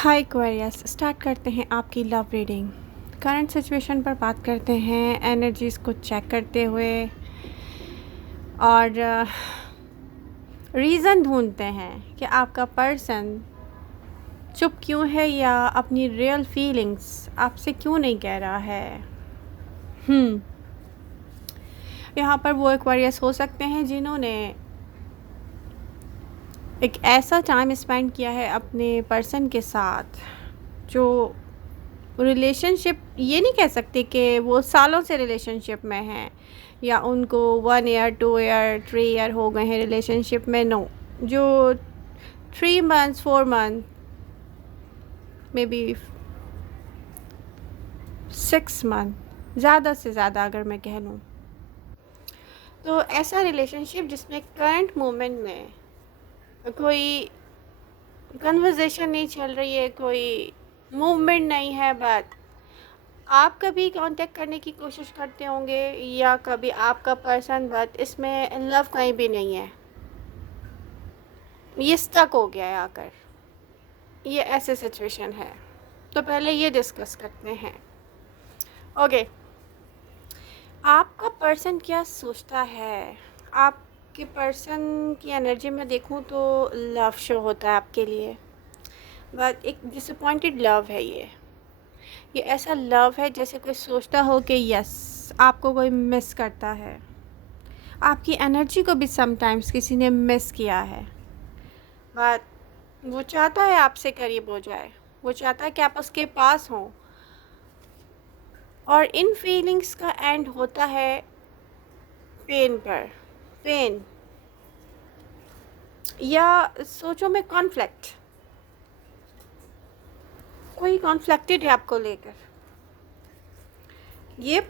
हाय Aquarius, start करते हैं आपकी लव रीडिंग। करंट सिचुएशन पर बात करते हैं एनर्जीज़ को चेक करते हुए और रीज़न ढूंढते हैं कि आपका पर्सन चुप क्यों है या अपनी रियल फीलिंग्स आपसे क्यों नहीं कह रहा है। यहाँ पर वो एक्वेरियस हो सकते हैं जिन्होंने एक ऐसा टाइम स्पेंड किया है अपने पर्सन के साथ जो रिलेशनशिप, ये नहीं कह सकते कि वो सालों से रिलेशनशिप में हैं या उनको 1 ईयर 2 ईयर 3 ईयर हो गए हैं रिलेशनशिप में। नो, जो 3 months 4 month may be 6 month, ज़्यादा से ज़्यादा अगर मैं कह लूँ तो ऐसा रिलेशनशिप जिसमें करंट मोमेंट में कोई कन्वर्सेशन नहीं चल रही है, कोई मूवमेंट नहीं है, बट आप कभी कांटेक्ट करने की कोशिश करते होंगे या कभी आपका पर्सन, बट इसमें लव कहीं भी नहीं है, ये स्टक हो गया है आकर। ये ऐसे सिचुएशन है, तो पहले ये डिस्कस करते हैं। ओके, आपका पर्सन क्या सोचता है? आपके पर्सन की एनर्जी में देखूं तो लव शो होता है आपके लिए, बट एक डिसअपॉइंटेड लव है ये ऐसा लव है जैसे कोई सोचता हो कि यस, आपको कोई मिस करता है, आपकी एनर्जी को भी समटाइम्स किसी ने मिस किया है, बट वो चाहता है आपसे करीब हो जाए, वो चाहता है कि आप उसके पास हों। और इन फीलिंग्स का एंड होता है पेन पर। पेन या सोचो में कॉन्फ्लिक्ट, कोई कॉन्फ्लिक्टेड है आपको लेकर। ये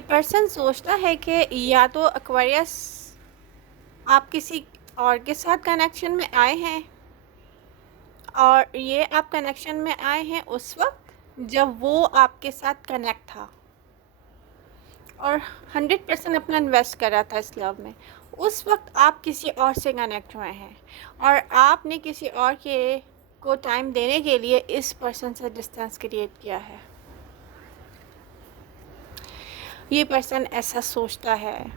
पर्सन सोचता है कि या तो एक्वेरियस आप किसी और के साथ कनेक्शन में आए हैं और ये आप कनेक्शन में आए हैं उस वक्त जब वो आपके साथ कनेक्ट था और 100% अपना इन्वेस्ट कर रहा था इस लव में। उस वक्त आप किसी और से कनेक्ट हुए हैं और आपने किसी और के को टाइम देने के लिए इस पर्सन से डिस्टेंस क्रिएट किया है। ये पर्सन ऐसा सोचता है,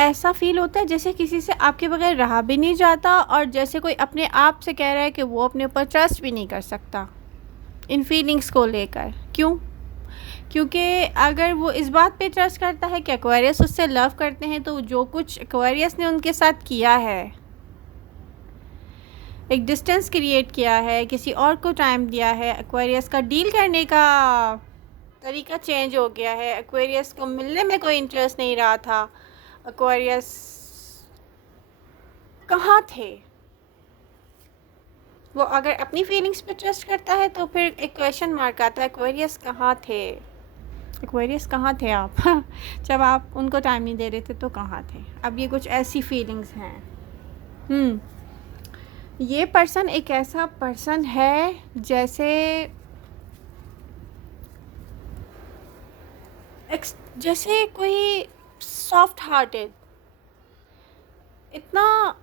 ऐसा फील होता है जैसे किसी से आपके बगैर रहा भी नहीं जाता और जैसे कोई अपने आप से कह रहा है कि वो अपने ऊपर ट्रस्ट भी नहीं कर सकता इन फीलिंग्स को लेकर। क्यों? क्योंकि अगर वो इस बात पे ट्रस्ट करता है कि एक्वेरियस उससे लव करते हैं, तो जो कुछ एक्वेरियस ने उनके साथ किया है, एक डिस्टेंस क्रिएट किया है, किसी और को टाइम दिया है, एक्वेरियस का डील करने का तरीका चेंज हो गया है, एक्वेरियस को मिलने में कोई इंटरेस्ट नहीं रहा था। एक्वेरियस कहाँ थे? वो अगर अपनी फीलिंग्स पे ट्रस्ट करता है तो फिर एक क्वेश्चन मार्क आता है, एक्वेरियस कहाँ थे? एक्वेरियस कहाँ थे आप? जब आप उनको टाइम नहीं दे रहे थे तो कहाँ थे? अब ये कुछ ऐसी फीलिंग्स हैं। ये पर्सन एक ऐसा पर्सन है जैसे कोई सॉफ्ट हार्टेड, इतना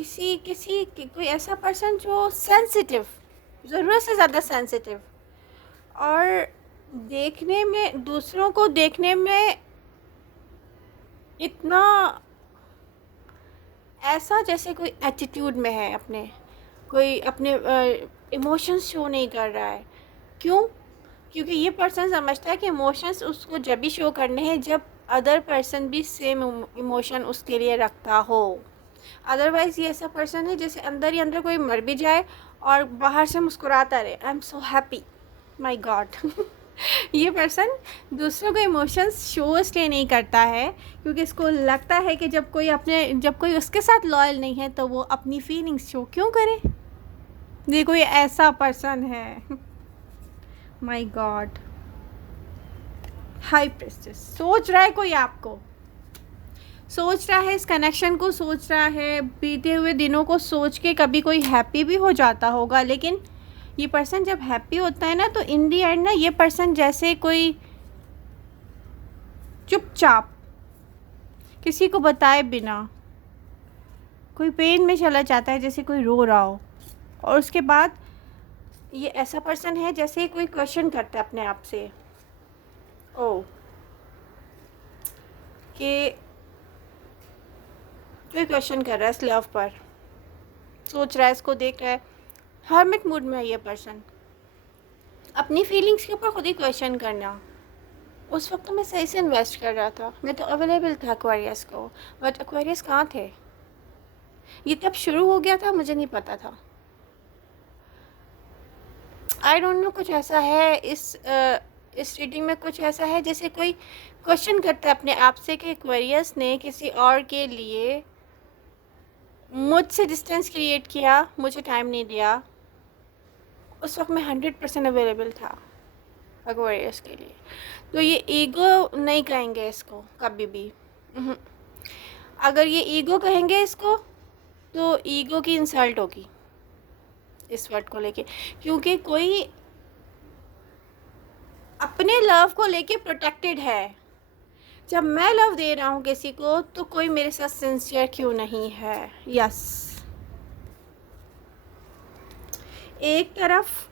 कोई ऐसा पर्सन जो सेंसिटिव, ज़रूरत से ज़्यादा सेंसिटिव, और देखने में, दूसरों को देखने में इतना ऐसा जैसे कोई एटीट्यूड में है, अपने इमोशंस शो नहीं कर रहा है। क्यों? क्योंकि ये पर्सन समझता है कि इमोशंस उसको जब भी शो करने हैं जब अदर पर्सन भी सेम इमोशन उसके लिए रखता हो। अदरवाइज़ ये ऐसा पर्सन है जैसे अंदर ही अंदर कोई मर भी जाए और बाहर से मुस्कुराता रहे, I am so happy, my God. ये पर्सन दूसरों को इमोशंस शो इसलिए नहीं करता है क्योंकि इसको लगता है कि जब कोई उसके साथ लॉयल नहीं है तो वो अपनी फीलिंग्स शो क्यों करे। ये कोई ऐसा पर्सन है, माय गॉड। हाई प्रिस्टेस सोच रहा है, कोई आपको सोच रहा है, इस कनेक्शन को सोच रहा है, बीते हुए दिनों को सोच के कभी कोई हैप्पी भी हो जाता होगा, लेकिन ये पर्सन जब हैप्पी होता है ना तो इन दी एंड ना ये पर्सन जैसे कोई चुपचाप किसी को बताए बिना कोई पेन में चला जाता है, जैसे कोई रो रहा हो, और उसके बाद ये ऐसा पर्सन है जैसे कोई क्वेश्चन करता है अपने आप से, ओ कि कोई क्वेश्चन कर रहा है इस लव पर, सोच रहा है, इसको देख रहा है, हर्मिट मूड में है ये पर्सन, अपनी फीलिंग्स के ऊपर खुद ही क्वेश्चन करना। उस वक्त तो मैं सही से इन्वेस्ट कर रहा था, मैं तो अवेलेबल था एक्वेरियस को, बट एक्वेरियस कहाँ थे? ये तब शुरू हो गया था, मुझे नहीं पता था। आई डोंट नो, कुछ ऐसा है इस रीडिंग में, कुछ ऐसा है जैसे कोई क्वेश्चन करता है अपने आप से कि एक्वेरियस ने किसी और के लिए मुझसे डिस्टेंस क्रिएट किया, मुझे टाइम नहीं दिया। उस वक्त मैं 100% अवेलेबल था एक्वेरियस के लिए। तो ये ईगो नहीं कहेंगे इसको कभी भी। अगर ये ईगो कहेंगे इसको, तो ईगो की इंसल्ट होगी इस वर्ड को लेके, क्योंकि कोई अपने लव को लेके प्रोटेक्टेड है। जब मैं लव दे रहा हूँ किसी को, तो कोई मेरे साथ सिंसियर क्यों नहीं है? यस, एक तरफ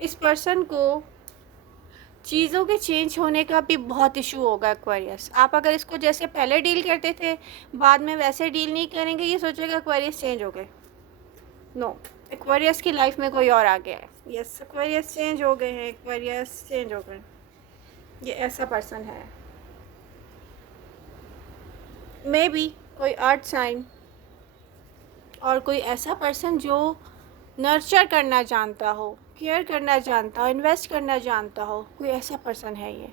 इस पर्सन को चीज़ों के चेंज होने का भी बहुत इशू होगा एक्वेरियस। आप अगर इसको जैसे पहले डील करते थे, बाद में वैसे डील नहीं करेंगे, ये सोचेगा एक्वेरियस चेंज हो गए। नो, एक्वेरियस की लाइफ में कोई और आ गया है। यस, एक्वेरियस चेंज हो गए हैं, एक्वेरियस चेंज हो गए। ये ऐसा पर्सन है, मे बी कोई अर्थ साइन, और कोई ऐसा पर्सन जो नर्चर करना जानता हो, केयर करना जानता हो, इन्वेस्ट करना जानता हो, कोई ऐसा पर्सन है ये।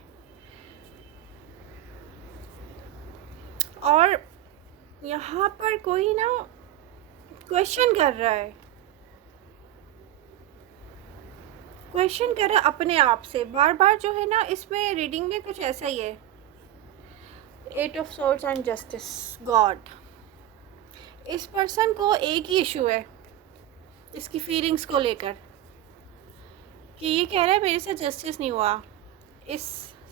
और यहाँ पर कोई ना क्वेश्चन कर रहा है, क्वेश्चन कर रहा है अपने आप से बार बार, जो है ना इसमें रीडिंग में कुछ ऐसा ही है। 8 of swords and justice, God. इस पर्सन को एक ही इशू है इसकी फीलिंग्स को लेकर, कि ये कह रहा है मेरे साथ जस्टिस नहीं हुआ इस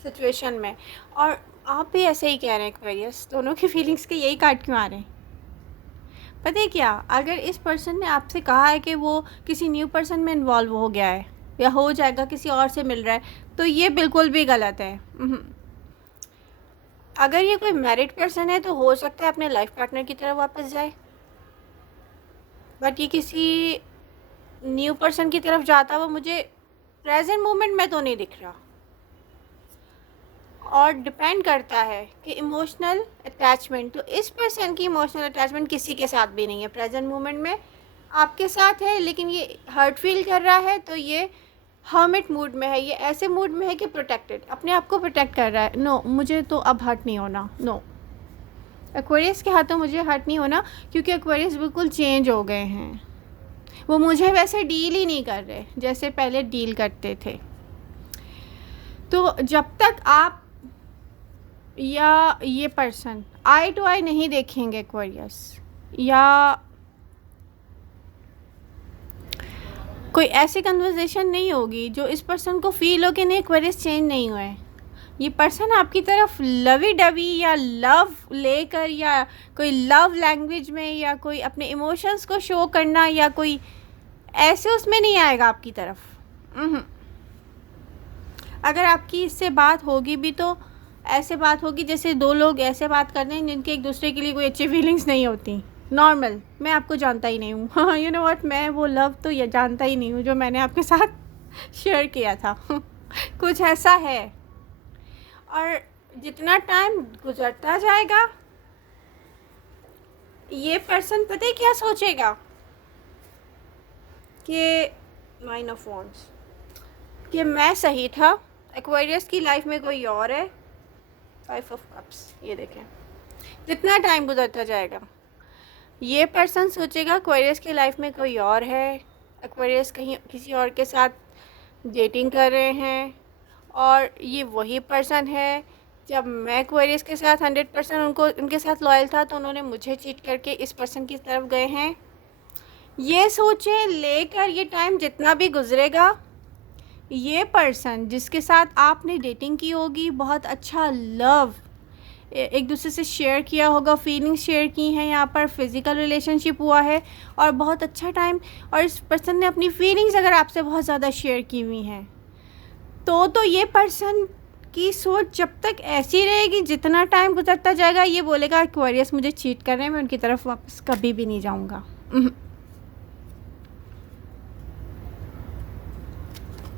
सिचुएशन में। और आप भी ऐसे ही कह रहे हैं एक्वेरियस, दोनों की फीलिंग्स के यही कार्ड क्यों आ रहे हैं? पता है क्या, अगर इस पर्सन ने आपसे कहा है कि वो किसी न्यू पर्सन में इन्वॉल्व हो गया है या हो जाएगा, किसी और से मिल रहा है, तो ये बिल्कुल भी गलत है। अगर ये कोई मैरिड पर्सन है, तो हो सकता है अपने लाइफ पार्टनर की तरफ वापस जाए, बट ये किसी न्यू पर्सन की तरफ जाता हुआ मुझे प्रेजेंट मोमेंट में तो नहीं दिख रहा। और डिपेंड करता है कि इमोशनल अटैचमेंट, तो इस पर्सन की इमोशनल अटैचमेंट किसी के साथ भी नहीं है प्रेजेंट मोमेंट में, आपके साथ है, लेकिन ये हर्ट फील कर रहा है, तो ये हर्मिट मूड में है। ये ऐसे मूड में है कि प्रोटेक्टेड, अपने आप को प्रोटेक्ट कर रहा है। नो, मुझे तो अब हर्ट नहीं होना। नो, एक्वेरियस के हाथों मुझे हर्ट नहीं होना, क्योंकि एक्वेरियस बिल्कुल चेंज हो गए हैं। वो मुझे वैसे डील ही नहीं कर रहे जैसे पहले डील करते थे। तो जब तक आप या ये पर्सन आई टू आई नहीं देखेंगे एक्वेरियस, या कोई ऐसी कन्वर्सेशन नहीं होगी जो इस पर्सन को फील हो कि नहीं एक्वेरियस चेंज नहीं हुए, ये पर्सन आपकी तरफ लवी डवी या लव लेकर, या कोई लव लैंग्वेज में, या कोई अपने इमोशंस को शो करना, या कोई ऐसे उसमें नहीं आएगा आपकी तरफ। अगर आपकी इससे बात होगी भी, तो ऐसे बात होगी जैसे दो लोग ऐसे बात कर रहे हैं जिनके एक दूसरे के लिए कोई अच्छी फीलिंग्स नहीं होती। नॉर्मल, मैं आपको जानता ही नहीं हूँ। हाँ, यू नो व्हाट, मैं वो लव तो ये जानता ही नहीं हूँ जो मैंने आपके साथ शेयर किया था। कुछ ऐसा है। और जितना टाइम गुजरता जाएगा, ये पर्सन पता है क्या सोचेगा कि नाइन ऑफ वॉन्ड्स, कि मैं सही था, एक्वेरियस की लाइफ में कोई और है। 5 ऑफ कप्स, ये देखें, जितना टाइम गुजरता जाएगा ये पर्सन सोचेगा एक्वेरियस की लाइफ में कोई और है, एक्वेरियस कहीं किसी और के साथ डेटिंग कर रहे हैं, और ये वही पर्सन है जब मैं एक्वेरियस के साथ 100% उनके साथ लॉयल था, तो उन्होंने मुझे चीट करके इस पर्सन की तरफ गए हैं। ये सोचें, लेकर ये टाइम जितना भी गुजरेगा, ये पर्सन जिसके साथ आपने डेटिंग की होगी, बहुत अच्छा लव एक दूसरे से शेयर किया होगा, फीलिंग्स शेयर की हैं, यहाँ पर फिज़िकल रिलेशनशिप हुआ है और बहुत अच्छा टाइम, और इस पर्सन ने अपनी फीलिंग्स अगर आपसे बहुत ज़्यादा शेयर की हुई हैं, तो ये पर्सन की सोच जब तक ऐसी रहेगी, जितना टाइम गुजरता जाएगा ये बोलेगा एक्वेरियस मुझे चीट कर रहे हैं, मैं उनकी तरफ वापस कभी भी नहीं जाऊँगा।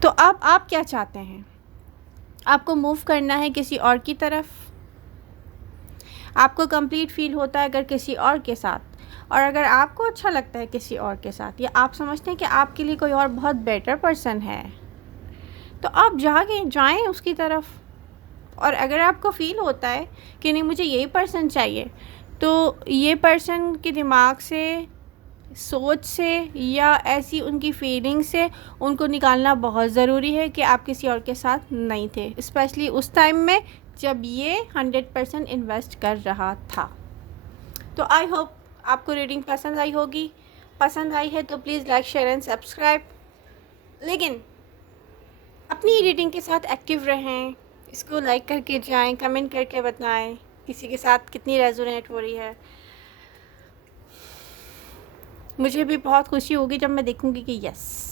तो अब आप क्या चाहते हैं? आपको मूव करना है किसी और की तरफ? आपको कंप्लीट फील होता है अगर किसी और के साथ, और अगर आपको अच्छा लगता है किसी और के साथ, या आप समझते हैं कि आपके लिए कोई और बहुत बेटर पर्सन है, तो आप जाएं उसकी तरफ। और अगर आपको फील होता है कि नहीं मुझे यही पर्सन चाहिए, तो ये पर्सन के दिमाग से, सोच से, या ऐसी उनकी फीलिंग से उनको निकालना बहुत ज़रूरी है कि आप किसी और के साथ नहीं थे, स्पेशली उस टाइम में जब ये 100% इन्वेस्ट कर रहा था। तो आई होप आपको रीडिंग पसंद आई होगी। पसंद आई है तो please like, share and subscribe. लेकिन अपनी रीडिंग के साथ एक्टिव रहें, इसको लाइक करके जाएं, कमेंट करके बताएं किसी के साथ कितनी रेजोनेट हो रही है। मुझे भी बहुत खुशी होगी जब मैं देखूंगी कि यस,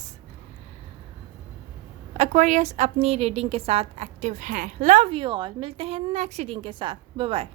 एक्वेरियस अपनी रीडिंग के साथ एक्टिव हैं। लव यू ऑल, मिलते हैं नेक्स्ट रीडिंग के साथ। Bye bye.